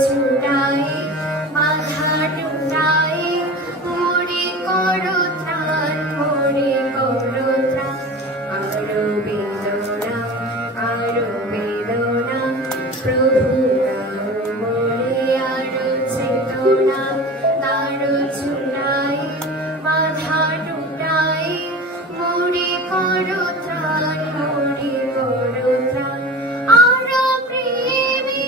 চূড়ায় বাধা ডোরায় মোরে করো ত্রাণ মোরে করো ত্রাণ আরো বেদনা প্রভু দাও মোরে আরো চেতনা তারো চূড়ায় বাধা ডোরায় মোরে করো ত্রাণ মোরে করো ত্রাণ আরো প্রেমে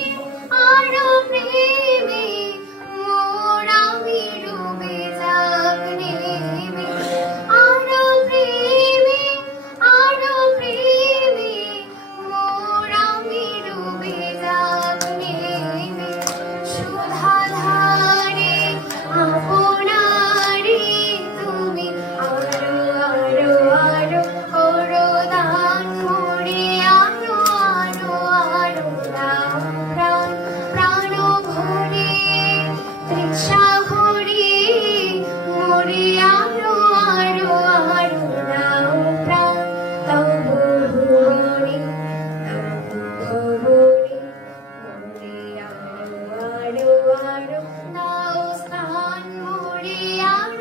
মোর আমি ডুবে যাক নেমে আরো প্রেমে মোর আমি ডুবে যাক নেমে সুধাধারে আপনারে তুমি আরো করো দান মোরে আরো দাও প্রাণ প্রাণ ভরে তৃষা ভরে মোরে আরো দাও প্রাণ তবু ভরে মোরে আরো দাও স্থান মোরে আরো